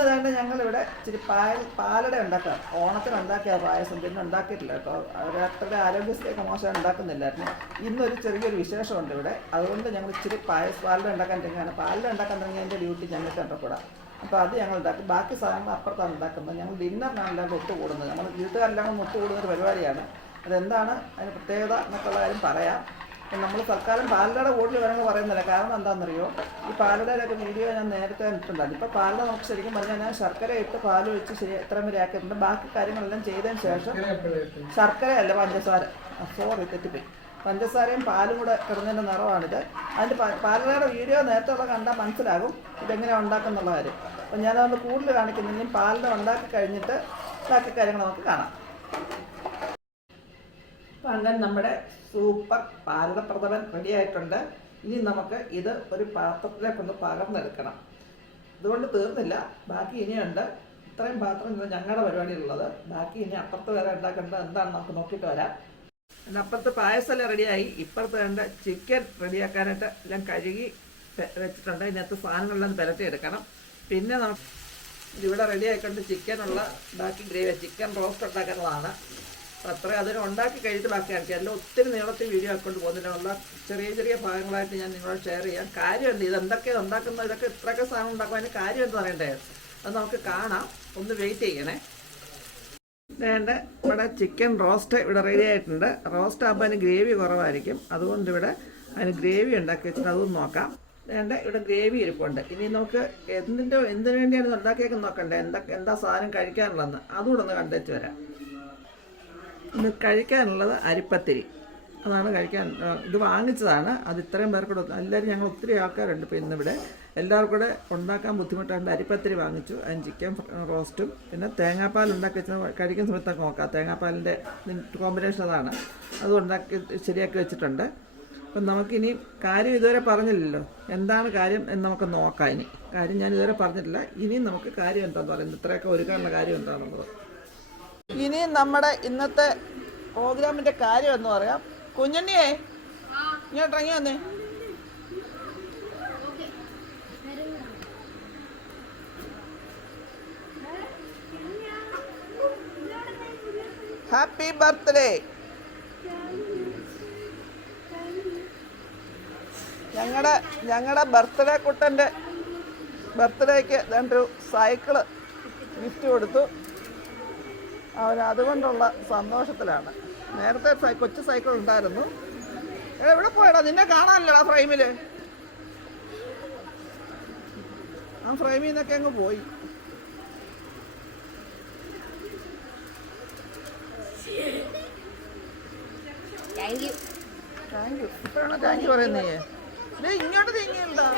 ഇന്ന് തന്നെ ഞങ്ങളിവിടെ ഇച്ചിരി പാലട ഉണ്ടാക്കാം. ഓണത്തിന് ഉണ്ടാക്കിയ പായസം പിന്നെ ഉണ്ടാക്കിയിട്ടില്ല കേട്ടോ. അവരുടെ ആരോഗ്യസ്ഥയൊക്കെ മോശം ഉണ്ടാക്കുന്നില്ലായിരുന്നു. ഇന്നൊരു ചെറിയൊരു വിശേഷമുണ്ട് ഇവിടെ. അതുകൊണ്ട് ഞങ്ങൾ ഇച്ചിരി പാലട ഉണ്ടാക്കാൻ തുടങ്ങിയാണ്. പാലട ഉണ്ടാക്കാൻ തുടങ്ങിയ എൻ്റെ ഡ്യൂട്ടി ഞങ്ങൾക്ക് കണ്ടപ്പോഴാണ്. അപ്പോൾ അത് ഞങ്ങൾ ഉണ്ടാക്കും. ബാക്കി സാധനങ്ങൾ അപ്പുറത്താണ് ഉണ്ടാക്കുന്നത്. ഞങ്ങൾ ഡിന്നറിനാണ് എല്ലാവരും ഒത്തുകൂടുന്നത്. നമ്മൾ വീട്ടുകാരെല്ലാം ഒത്തുകൂടുന്ന ഒരു പരിപാടിയാണ്. അതെന്താണ് അതിന് പ്രത്യേകത എന്നൊക്കെയുള്ള കാര്യം പറയാം. നമ്മൾ തൽക്കാലം പാലടയുടെ കൂടുതൽ വിവരങ്ങൾ പറയുന്നില്ല. കാരണം എന്താണെന്നറിയോ, ഈ പാലടയിലൊക്കെ വീഡിയോ ഞാൻ നേരത്തെ കണ്ടിട്ടുണ്ടായിരുന്നു. ഇപ്പോൾ പാലട നമുക്ക് ശരിക്കും പറഞ്ഞാൽ ഞാൻ ശർക്കര ഇട്ട് പാൽ ഒഴിച്ച് എത്ര വരെ ആക്കിയിട്ടുണ്ട്. ബാക്കി കാര്യങ്ങളെല്ലാം ചെയ്തതിന് ശേഷം ശർക്കരയല്ല പഞ്ചസാര, സോറി തെറ്റിപ്പോയി, പഞ്ചസാരയും പാലും കൂടെ കിടന്നതിൻ്റെ നിറമാണിത്. അതിൻ്റെ പാലടയുടെ വീഡിയോ നേരത്തെ ഉള്ള കണ്ടാൽ മനസ്സിലാകും ഇതെങ്ങനെയാണ് ഉണ്ടാക്കുന്നുള്ള കാര്യം. അപ്പം ഞാനത് കൂടുതൽ കാണിക്കുന്നെങ്കിലും പാലട ഉണ്ടാക്കി കഴിഞ്ഞിട്ട് ബാക്കി കാര്യങ്ങൾ നമുക്ക് കാണാം. അപ്പം അങ്ങനെ നമ്മുടെ സൂപ്പർ പാലട പ്രഥമൻ റെഡി ആയിട്ടുണ്ട്. ഇനി നമുക്ക് ഇത് ഒരു പാത്രത്തിലേക്കൊന്ന് പകർന്നെടുക്കണം. ഇതുകൊണ്ട് തീർന്നില്ല, ബാക്കി ഇനിയുണ്ട്. ഇത്രയും പാത്രം ഞങ്ങളുടെ പരിപാടിയിലുള്ളത്. ബാക്കി ഇനി അപ്പുറത്ത് വരെ ഉണ്ടാക്കേണ്ടത് എന്താണെന്ന് നമുക്ക് നോക്കിയിട്ട് വരാം. എൻ്റെ അപ്പുറത്ത് പായസമെല്ലാം റെഡിയായി. ഇപ്പുറത്ത് വേണ്ട ചിക്കൻ റെഡിയാക്കാനായിട്ട് എല്ലാം കഴുകി വെച്ചിട്ടുണ്ട്. ഇതിനകത്ത് സാധനങ്ങളെല്ലാം പുരട്ടിയെടുക്കണം. പിന്നെ നമുക്ക് ഇവിടെ റെഡി ആയിക്കൊണ്ട് ചിക്കനുള്ള ബാക്കി ഗ്രേവി, ചിക്കൻ റോസ്റ്റ് ഉണ്ടാക്കാനുള്ളതാണ്. അപ്പോൾ അത്രയും അതിന് ഉണ്ടാക്കി കഴിഞ്ഞിട്ട് ബാക്കി ആക്കി. എല്ലാം ഒത്തിരി നീളത്തിൽ വീഡിയോ ആക്കിക്കൊണ്ട് പോകുന്നതിനുള്ള ചെറിയ ചെറിയ ഭാഗങ്ങളായിട്ട് ഞാൻ നിങ്ങളോട് ഷെയർ ചെയ്യാം. കാര്യമുണ്ട്, ഇതെന്തൊക്കെയാണ് ഉണ്ടാക്കുന്നത്, ഇതൊക്കെ ഇത്രയൊക്കെ സാധനം ഉണ്ടാക്കും, അതിന് കാര്യം എന്ന് പറയണ്ടേ, അത് നമുക്ക് കാണാം. ഒന്ന് വെയിറ്റ് ചെയ്യണേ. വേണ്ട ഇവിടെ ചിക്കൻ റോസ്റ്റ് ഇവിടെ റെഡി ആയിട്ടുണ്ട്. റോസ്റ്റ് ആകുമ്പോൾ അതിന് ഗ്രേവി കുറവായിരിക്കും. അതുകൊണ്ട് ഇവിടെ അതിന് ഗ്രേവി ഉണ്ടാക്കി വെച്ചിട്ട് അതൊന്ന് നോക്കാം. വേണ്ട ഇവിടെ ഗ്രേവി ഇരിപ്പുണ്ട്. ഇനി നമുക്ക് എന്തിനു വേണ്ടിയാണ് ഇത് ഉണ്ടാക്കിയേക്കെന്ന് നോക്കണ്ടേ, എന്താ സാധനം കഴിക്കാനുള്ളതെന്ന് അതുകൂടെ ഒന്ന് കണ്ടുവച്ച് വരാം. ഇന്ന് കഴിക്കാനുള്ളത് അരിപ്പത്തിരി, അതാണ് കഴിക്കാൻ. ഇത് വാങ്ങിച്ചതാണ്. അത് ഇത്രയും പേർക്കൂടെ എല്ലാവരും ഞങ്ങൾ ഒത്തിരി ആൾക്കാരുണ്ട്. ഇപ്പോൾ ഇന്നിവിടെ എല്ലാവർക്കും കൂടെ ഉണ്ടാക്കാൻ ബുദ്ധിമുട്ടായിട്ട് അരിപ്പത്തിരി വാങ്ങിച്ചു. അതിന് ചിക്കൻ റോസ്റ്റും പിന്നെ തേങ്ങാപ്പാൽ ഉണ്ടാക്കി വെച്ചാൽ കഴിക്കുന്ന സമയത്തൊക്കെ നോക്കാം. തേങ്ങാപ്പാലിൻ്റെ കോമ്പിനേഷൻ അതാണ്. അത് ഉണ്ടാക്കി ശരിയാക്കി വെച്ചിട്ടുണ്ട്. അപ്പം നമുക്കിനി കാര്യം ഇതുവരെ പറഞ്ഞില്ലല്ലോ, എന്താണ് കാര്യം എന്ന് നമുക്ക് നോക്കാം. ഇനി കാര്യം ഞാൻ ഇതുവരെ പറഞ്ഞിട്ടില്ല. ഇനിയും നമുക്ക് കാര്യം എന്താണെന്ന് പറയുന്നത്, ഇത്രയൊക്കെ ഒരുക്കാനുള്ള കാര്യം എന്താണെന്നുള്ളത്. ഇനി നമ്മുടെ ഇന്നത്തെ പ്രോഗ്രാമിൻ്റെ കാര്യം എന്ന് പറയാം. കുഞ്ഞുണ്ണിയേ ഇങ്ങോട്ട് ഇറങ്ങി വന്നേ. Happy birthday. ഞങ്ങളുടെ ബർത്ത്ഡേ കുട്ടൻ്റെ ബർത്ത്ഡേക്ക് രണ്ടൊരു സൈക്കിള് ഗിഫ്റ്റ് കൊടുത്തു. അവരതുകൊണ്ടുള്ള സന്തോഷത്തിലാണ്. നേരത്തെ കൊച്ചു സൈക്കിൾ ഉണ്ടായിരുന്നു. എവിടെ പോയടാ, നിന്നെ കാണാനില്ലടാ ഫ്രെയിമിൽ. ആ ഫ്രെയിമിൽ നിന്നൊക്കെ അങ്ങ് പോയി. Thank you. ഇപ്പോഴാണോ താങ്ക് യു പറയുന്നേ? ഇങ്ങോട്ട് നീങ്ങിയുണ്ടോ?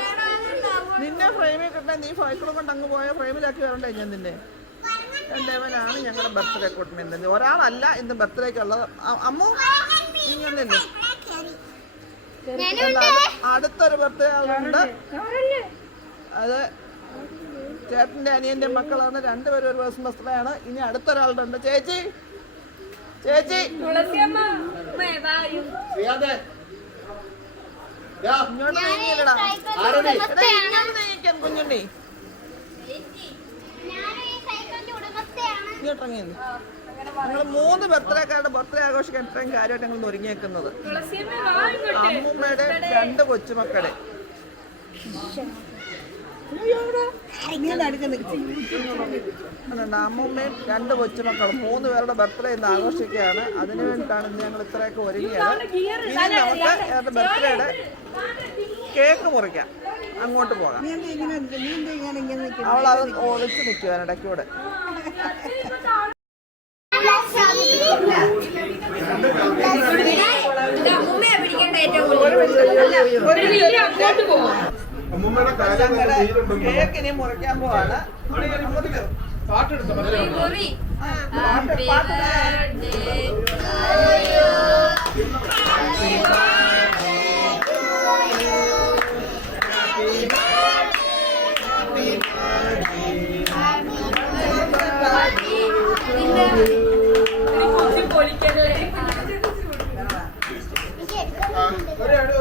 നിന്നെ ഫ്രെയിമിൽ കിട്ടാൻ നീ സൈക്കിളും കൊണ്ട് അങ്ങ് പോയ ഫ്രെയിമിലാക്കി വരണ്ടേ ഞാൻ നിന്നെ. രണ്ടേവനാണ് ഞങ്ങളുടെ ബർത്ത്ഡേ കൂട്ടുന്നത്. ഒരാളല്ല ഇന്ന് ബർത്ത്ഡേക്കുള്ളത്. അമ്മു ഇങ്ങനല്ലേ, അടുത്തൊരു ബർത്ത്ഡേ ആളുണ്ട്. അത് ചേട്ടൻ്റെ അനിയൻ്റെ മക്കളാണ്. രണ്ടുപേരും ഒരു ദിവസം ബർത്ത്ഡേ ആണ്. ഇനി അടുത്തൊരാളുടെ ഉണ്ട്. ചേച്ചി ഇങ്ങോട്ട് നീങ്ങിയില്ലടാ. നീക്കാൻ കുഞ്ഞുണ്ണി ഇങ്ങോട്ടിറങ്ങിയെന്ന്. ഞങ്ങൾ 3 ബർത്ത്ഡേക്കാരുടെ ബർത്ത്ഡേ ആഘോഷിക്കാൻ ഇത്രയും കാര്യമായിട്ട് ഞങ്ങൾ ഒരുങ്ങിയേക്കുന്നത്. അമ്മൂമ്മയുടെ 2 കൊച്ചുമക്കളെ അതുകൊണ്ട് അമ്മൂമ്മയും 2 കൊച്ചുമക്കളും 3 പേരുടെ ബർത്ത്ഡേ ഇന്ന് ആഘോഷിക്കുകയാണ്. അതിനു വേണ്ടിയിട്ടാണ് ഇന്ന് ഞങ്ങൾ ഇത്രയൊക്കെ ഒരുങ്ങിയത്. ഇനി നമുക്ക് അവരുടെ ബർത്ത്ഡേയുടെ കേക്ക് മുറിക്കാം. അങ്ങോട്ട് പോകാം. അവളത് ഒളിച്ച് നിൽക്കുവാൻ ഇടയ്ക്കൂടെ. കേക്കിനി മുറിക്കാൻ പോവാണ്.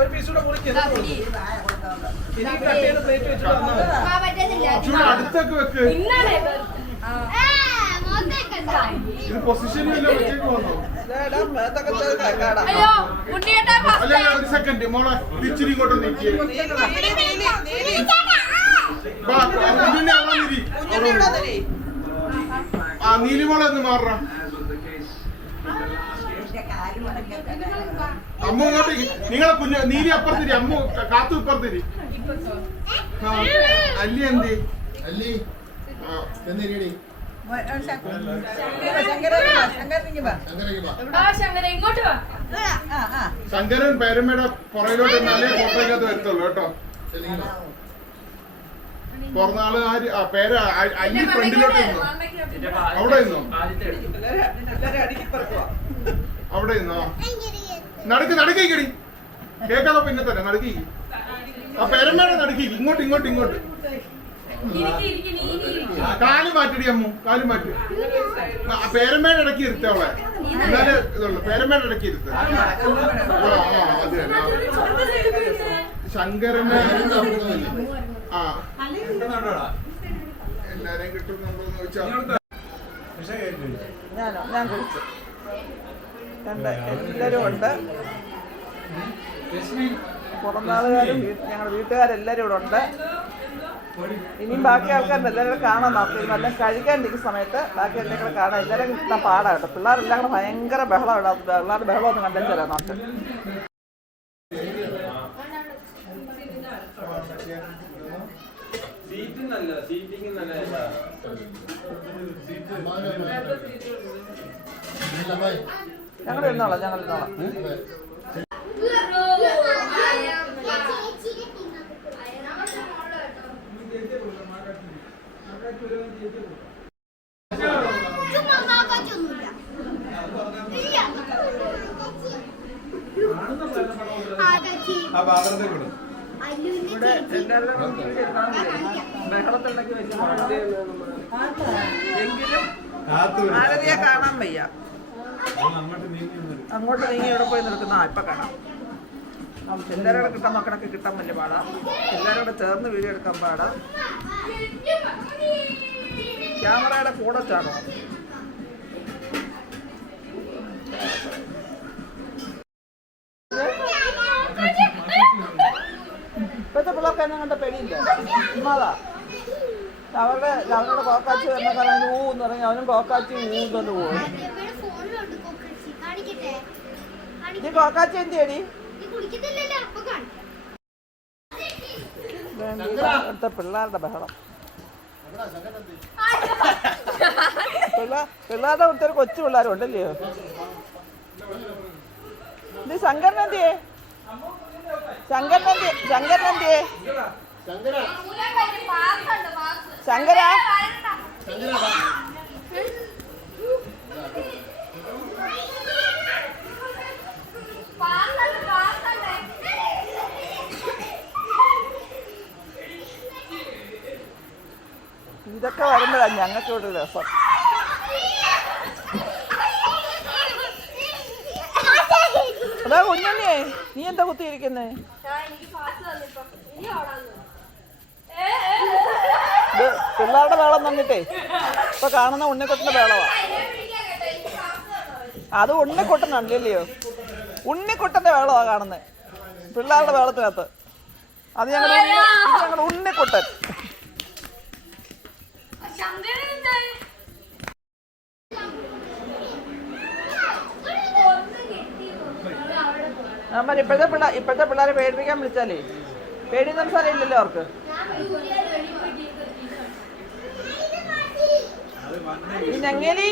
ഒരു പീസ് കൂടെ മുറിക്കും. അടുത്ത അടുത്തൊക്കെ വെക്ക്. ഇത് പൊസിഷനിലല്ലോ വെച്ചേക്ക് വന്നോ? അല്ല ഒരു സെക്കൻഡ് മോളെ ഇച്ചിരി ഇങ്ങോട്ട് നീക്കി. ആ നീലിമോളെ ഒന്ന് മാറ. അമ്മ ഇങ്ങോട്ട് നിങ്ങളെ കുഞ്ഞ് നീലി അപ്പുറത്തിരി, അമ്മ കാത്തു ഇപ്പുറത്തിരി. അല്ലി എന്തേ? അല്ലി ശങ്കരൻ പേരമ്മയുടെ പുറയിലോട്ട് എന്നാലേ ഫോട്ടോയ്ക്കകത്ത് വരുത്തുള്ളൂ കേട്ടോ. പുറന്നാള് പേര് അല്ലി ഫ്രണ്ടിലോട്ട് നിന്നോ, അവിടെ നിന്നോ, അവിടെ നിന്നോ. നടുക്കിക്കടി കേക്കാതെ പിന്നെ തന്നെ നടുക്കിക്ക്. ആ പേരമ്മയുടെ നടുക്കിക്ക്. ഇങ്ങോട്ട് ഇങ്ങോട്ട് ഇങ്ങോട്ട് കാല് മാറ്റടി അമ്മു, കാല് മാറ്റി. പേരമ്മയുടെ ഇടയ്ക്ക് ഇരുത്ത അവളെ, എന്നാലേ ഇതുള്ളു. പേരമ്മയുടെ ഇടയ്ക്ക് ഇരുത്ത. അത് തന്നെ ശങ്കരനെ. ആ എല്ലാരെയും കിട്ടുന്നുണ്ടോന്ന് ചോദിച്ചാ ഞാൻ കുറിച്ചു എല്ലാവരും ഉണ്ട്. പുറന്നാളുകാരും ഞങ്ങളുടെ വീട്ടുകാരെല്ലാവരും ഇവിടെ ഉണ്ട്. ഇനിയും ബാക്കി ആൾക്കാരുടെ എല്ലാവരും കാണാൻ നോക്കി. നല്ല കഴിക്കാണ്ടിരിക്കുന്ന സമയത്ത് ബാക്കി എല്ലാവരും കാണാൻ എല്ലാവരും കിട്ടാൻ പാടാണ് കേട്ടോ. പിള്ളേരെല്ലാം കൂടെ ഭയങ്കര ബഹളം ഇടാത്ത. പിള്ളേരുടെ ബഹളം ഒന്നും കണ്ടു തരാം നോക്ക്. ഞങ്ങൾ ഇരുന്നോളാം, ഞങ്ങൾ ഇരുന്നോളാം. ഇവിടെ എല്ലാവരും ബഹളത്തിലൊക്കെ വെച്ച് എങ്കിലും ആരതിയെ കാണാൻ വയ്യ. അങ്ങോട്ട് നീങ്ങി ഇവിടെ പോയി നിൽക്കുന്ന ഇപ്പൊ കാണാം. എല്ലാവരും കൂടെ കിട്ടാൻ നോക്കണൊക്കെ കിട്ടാൻ വലിയ പാടാ. എല്ലാവരും കൂടെ ചേർന്ന് വീഡിയോ എടുക്കാൻ പാടാ. ക്യാമറയുടെ കൂടെ ചാടോ. ഇപ്പോഴത്തെ പിള്ളേർക്ക് എന്നെ കണ്ട പേടിയില്ല. ഉമ്മാതാ അവരുടെ കോക്കാച്ചി വരണ കാരണം ഊന്ന് പറഞ്ഞാൽ അവനും കോക്കാച്ചി ഊന്നൊന്ന് പോകും. നീ കോക്കാച്ചി എന്ത് ചെയ്യടി? ഇവിടുത്തെ പിള്ളേരുടെ ബഹളം. പിള്ളേരുടെ ഒത്തിരി കൊച്ചു പിള്ളേരും ഉണ്ടല്ലയോ. ഇത് ശങ്കരനെന്തിയേ? ശങ്കരനെന്തിയേ? ശങ്കര ഇതൊക്കെ വരുമ്പോഴാണ് ഞങ്ങൾക്ക് ഇവിടെ രസം. അതാ കുഞ്ഞല്ലേ, നീ എന്താ കുത്തിയിരിക്കുന്നേ? ഇത് പിള്ളേരുടെ വേളം തന്നിട്ടേ ഇപ്പൊ കാണുന്ന ഉണ്ണിക്കുട്ടന്റെ വേളവാ. അത് ഉണ്ണിക്കുട്ടനല്ലല്ലയോ, ഉണ്ണിക്കുട്ടന്റെ വേളവാ കാണുന്നത് പിള്ളേരുടെ വേളത്തിനകത്ത്. അത് ഞങ്ങളുടെ ഉണ്ണിക്കുട്ടൻ. നമ്മൾ ഇപ്പോഴത്തെ പിള്ളേരെ പേടിപ്പിക്കാൻ വിളിച്ചാലേ പേടി സംസാരം ഇല്ലല്ലോ അവർക്ക്. ഈ ഞങ്ങേലി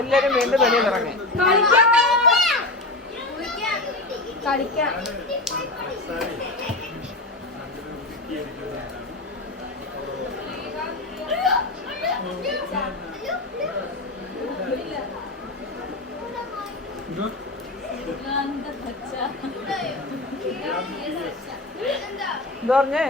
എല്ലാരും വീണ്ടും വെളിയിൽ ഇറങ്ങി കളിക്കാം. എന്താ പറഞ്ഞേ?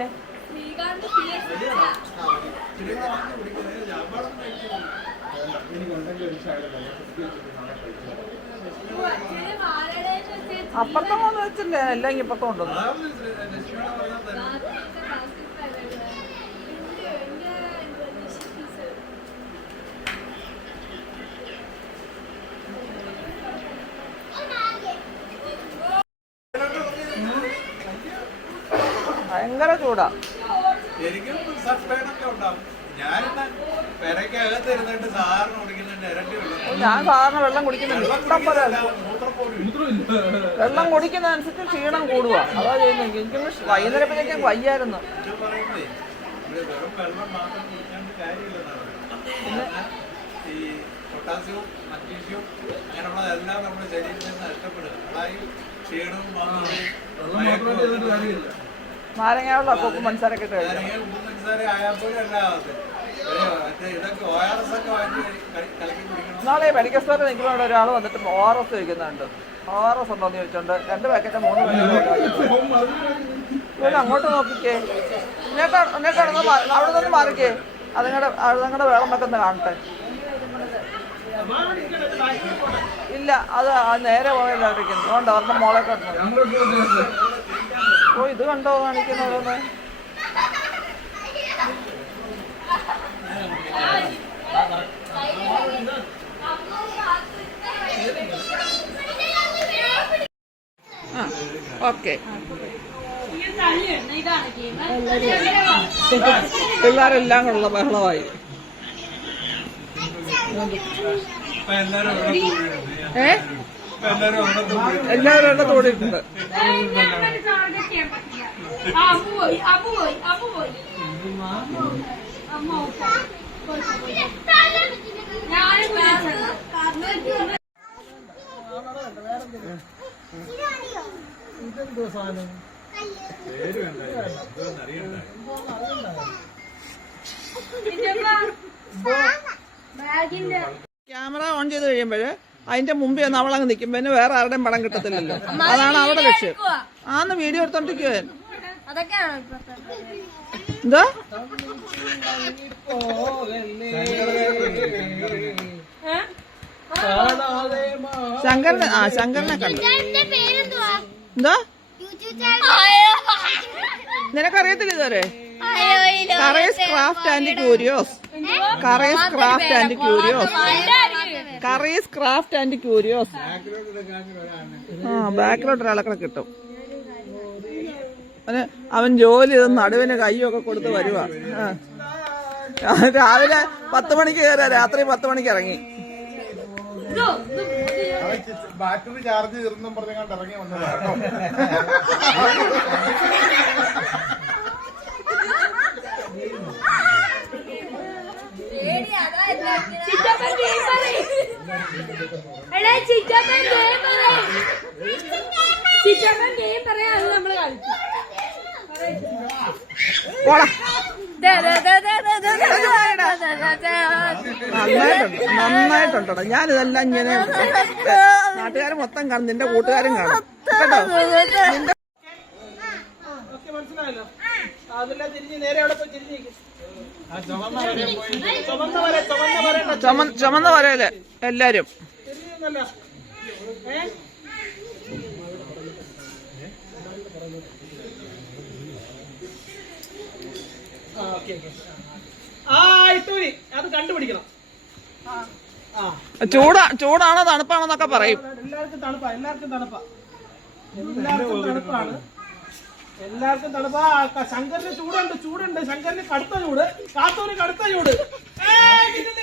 അപ്പുറത്തെ കൊണ്ട് വെച്ചില്ലേ എല്ലാം ഇപ്പുറത്തും ഉണ്ടെന്ന്. ഭയങ്കര ചൂടാ. എനിക്കും സൺബേണൊക്കെ ഉണ്ടാവും. ഞാനെന്നാ പെരക്കകത്ത് ഇരുന്നിട്ട് സാധാരണ കുടിക്കുന്നുണ്ട് ഇരട്ടി വെള്ളം. ഞാൻ സാധാരണ വെള്ളം കുടിക്കുന്നുണ്ട്. ഇഷ്ടം പോലെ മൂത്രം പോലും ഇല്ല. വെള്ളം കുടിക്കുന്നതനുസരിച്ച് ക്ഷീണം കൂടുക. അതാ ചെയ്യുന്നത്. എനിക്കൊന്ന് വൈകുന്നേരപ്പോഴേക്കും വയ്യായിരുന്നു. ഞാൻ പറയുന്നതേ ഇവിടെ വെറും വെള്ളം മാത്രം കുടിക്കാണ്ട് കാര്യമില്ലെന്നാണ്. ഈ പൊട്ടാസ്യവും മഗ്നീഷ്യവും അങ്ങനെയുള്ളതെല്ലാം നമ്മുടെ ശരീരത്തിൽ നിന്ന് നഷ്ടപ്പെടുക. അതായത് ക്ഷീണവും നാരങ്ങ വെള്ളം അപ്പം മനസ്സാരൊക്കെ ഇട്ട് കഴിക്കണം. നാളെ മെഡിക്കൽ സ്റ്റോറിൽ നിൽക്കുമ്പോൾ ഒരാൾ വന്നിട്ട് ORS കഴിക്കുന്നുണ്ട്. ORS ഉണ്ടോന്ന് ചോദിച്ചോണ്ട് 2 പാക്കറ്റ് 3 പാക്കറ്റ് അങ്ങോട്ട് നോക്കിക്കേ. എന്നിട്ട് അവിടെ നിന്ന് മാറിക്കേ. അതുങ്ങളുടെ വെള്ളം വെക്കുന്ന കാണട്ടെ. ഇല്ല, അത് നേരെ പോയല്ലായിരിക്കുന്നു. അതുകൊണ്ട് അവരുടെ മോളെ കണ്ടു. ഓ, ഇത് കണ്ടോ കാണിക്കുന്നതൊന്ന്. ഓക്കെ, പിള്ളേരെല്ലാം കൊള്ള ബഹളമായി. എല്ലാവരും എണ്ണം തോടിയിട്ടുണ്ട്. ഇതെന്തോ സാധനം ക്യാമറ ഓൺ ചെയ്ത് കഴിയുമ്പോഴ് അതിന്റെ മുമ്പേ ഒന്ന് അവളങ്ങ് നിൽക്കും. പിന്നെ വേറെ ആരുടെയും പടം കിട്ടത്തില്ലല്ലോ. അതാണ് അവിടെ ലക്ഷ്യം. ആന്ന് വീഡിയോ എടുത്തോണ്ടിരിക്കുവോ? എന്താ ശങ്കരനെ കണ്ടു. എന്താ നിനക്കറിയത്തില്ല ഇതുവരെ? കറേസ് ക്രാഫ്റ്റ് ആൻഡ് ക്യൂരിയോസ്. കറേസ് ക്രാഫ്റ്റ് ആൻഡ് ക്യൂരിയോസ്. കറേസ് ക്രാഫ്റ്റ് ആൻഡ് ക്യൂരിയോസ്. ബാക്കിലോട്ട് ഒരാളൊക്കെ കിട്ടും. അവൻ ജോലി ചെയ്ത് നടുവിന് കയ്യൊക്കെ കൊടുത്ത് വരുവാ. രാവിലെ 10 മണിക്ക് കയറാ, രാത്രി 10 മണിക്ക് ഇറങ്ങി. ബാറ്ററി ചാർജ് തീർന്നും പറഞ്ഞാണ്ട് ഇറങ്ങി വന്നതാണ്. നന്നായിട്ടുണ്ടോ? ഞാനിതെല്ലാം ഇങ്ങനെ നാട്ടുകാരും മൊത്തം കാണും, നിന്റെ കൂട്ടുകാരും കാണും കേട്ടോ. മനസ്സിലായല്ലോ? അതെല്ലാം തിരിഞ്ഞ് നേരെ അവിടെ പോയി തിരിഞ്ഞേക്കും. ചുമന്ന വരയില് എല്ലാരും അത് കണ്ടുപിടിക്കണം. ചൂടാണോ തണുപ്പാണോ എന്നൊക്കെ പറയും. എല്ലാവർക്കും തണുപ്പാ, എല്ലാവർക്കും തണുപ്പാ, എല്ലാവർക്കും തണുപ്പാണ്, എല്ലാവർക്കും തണുപ്പാ. ശങ്കറിന് ചൂടുണ്ട്, ചൂടുണ്ട്. ശങ്കറിന് കടുത്ത ചൂട്, കാത്തൂന് കടുത്ത ചൂട്.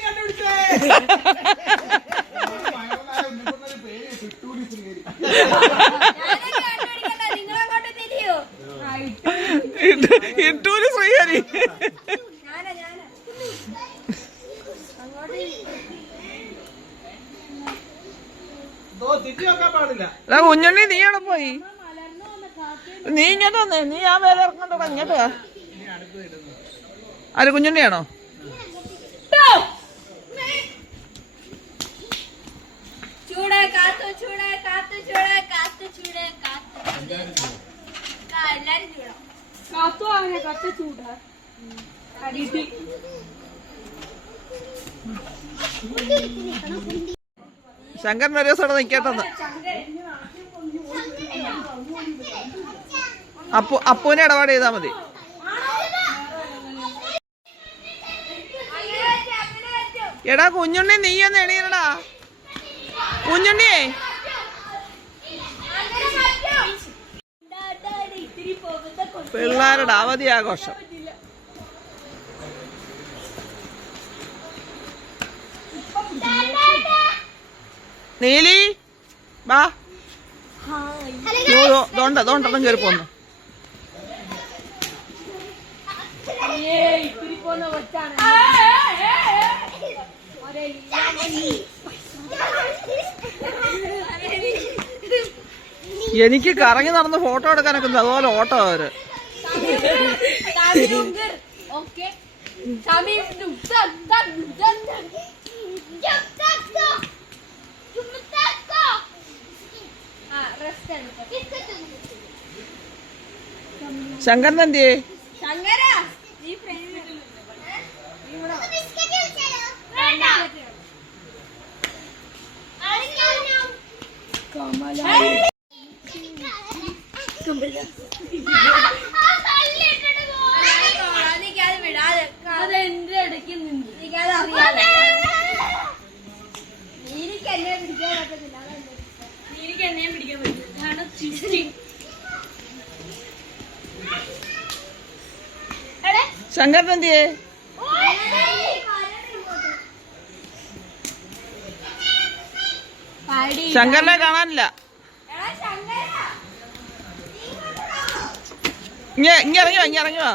കണ്ടുപിടിച്ചേ. ഇട്ടൂര് ശ്രീഹരി. കുഞ്ഞുണ്ണി നീ എവിടെ പോയി? നീ ഇങ്ങോട്ട് വന്നേ. നീ ആ വേല ഇറങ്ങണ്ടോ? ഇങ്ങോട്ട് വാ. ആര് കുഞ്ഞുണ്ണിയാണോ? ശങ്കരൻ ഒരു ദിവസം അവിടെ നിൽക്കട്ടെന്ന്. അപ്പൂനെ ഇടപാട് ചെയ്താൽ മതി. എടാ കുഞ്ഞുണ്ണി നീ ഒന്ന് എണീരടാ. കുഞ്ഞുണ്ണിയേ പിള്ളേരുടെ അവധി ആഘോഷം. നീലി ബാ. ദോണ്ടെണ്ണം കയറി പോന്നു. എനിക്ക് കറങ്ങി നടന്ന് ഫോട്ടോ എടുക്കാനൊക്കെ അതുപോലെ ഓട്ടോ അവര്. ശങ്കരൻ എന്തിയേ? ശങ്കരൻ എന്തിയേ? ശങ്കരനെ കാണാനില്ല. ഇറങ്ങി ഇറങ്ങുവാ.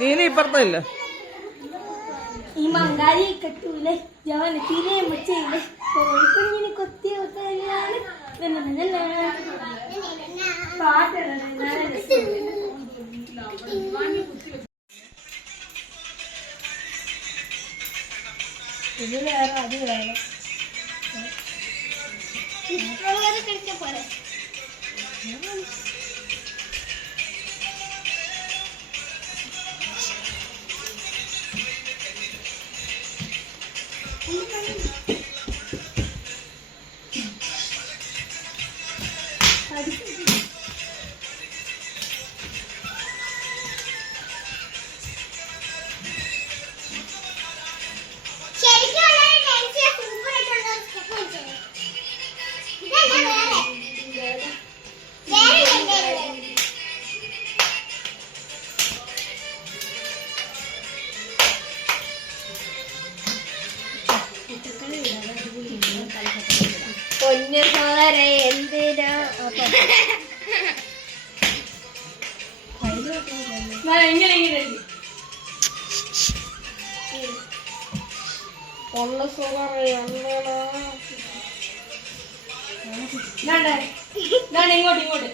നീലി ഇപ്പുറത്തില്ല. ഈ മങ്കാരി കെട്ടൂലെ ജവനത്തിനെ മുച്ചയിലെ കോഴിക്കുഞ്ഞിനെ കൊത്തി വെക്കാനാണ് ഇത് വേറെ അത് വേറെ കഴിക്കാൻ പോരെ. പൊന്നു സോദര എന്തിനാ പൊള്ള സോദര ഇങ്ങോട്ട് ഇങ്ങോട്ട്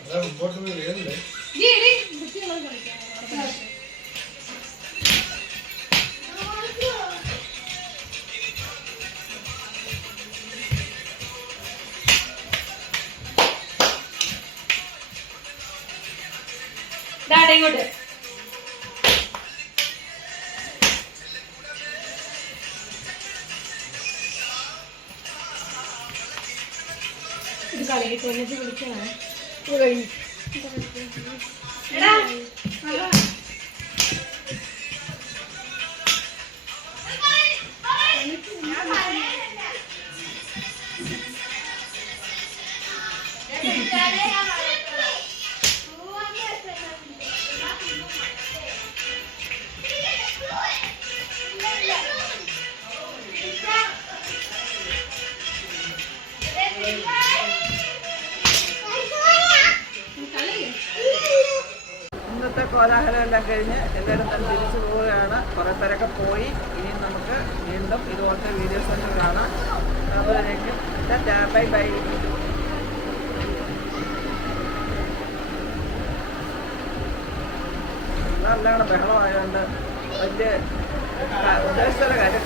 ഇത് കളിയിട്ട് എന്നിട്ട് വിളിക്കണം. കോലാഹലം എല്ലാം കഴിഞ്ഞ് എല്ലാവരും തന്നെ തിരിച്ചു പോവുകയാണ്. കുറേ പേരൊക്കെ പോയി. ഇനി നമുക്ക് വീണ്ടും ഇതുപോലത്തെ വീഡിയോസ് ഒക്കെ കാണാം. അതുവരേക്കും ബൈ ബൈ. നല്ലോണം ബഹളമായതുകൊണ്ട് വലിയ ഉദ്ദേശിച്ച കാര്യം